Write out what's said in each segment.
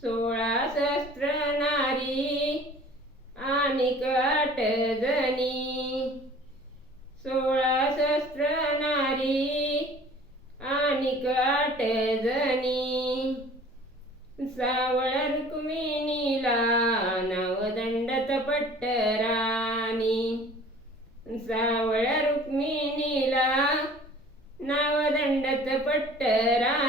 सोळा शस्त्र नारी आणि कटजनी सोळा शस्त्र नारी आणि कटजनी सावळ रुक्मिणीला नवदंडत पट्टराणी. सावळ रुक्मिणीला नवदंडत पट्टराणी.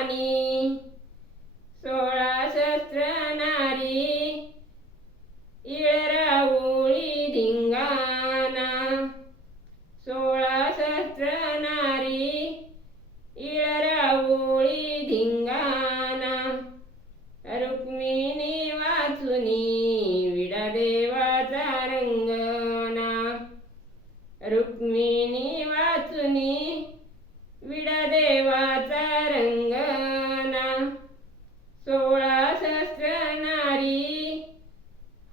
सोळा शस्त्र नारी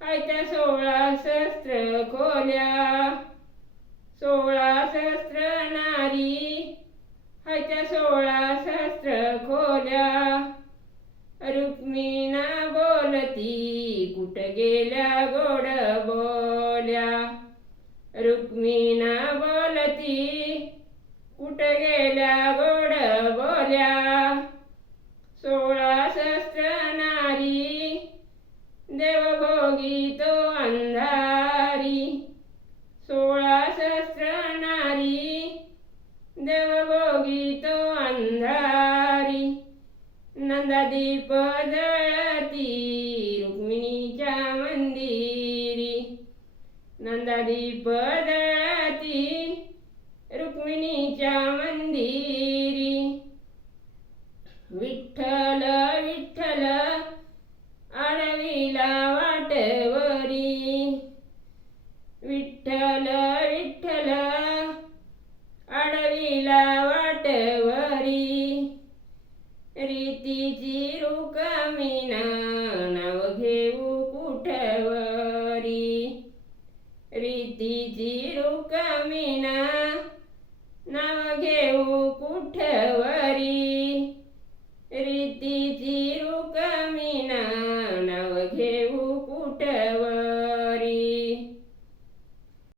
हायच्या सोळा शस्त्र खोल्या. सोळा शस्त्र नारी हायच्या सोळा शस्त्र खोल्या. रुक्मिणा बोलती कुठ गेल्या गोड बोल्या? रुक्मिणा बोलती कुठ गेल्या भोगी तो अंधारी सोळा सहस्र नारी देव तो अंधारी नंदादीप जळती रुक्मिणीच्या मंदिरी. नंदादीप जळती रुक्मिणीच्या मंदिरी. गेला वाटवरी. विठ्ठल विठ्ठल अडविला वाटवरी. रीतीची रुकमिना नाव घेऊ कुठवरी? रीतीची रुकमिना नाव घेऊ कुठवरी?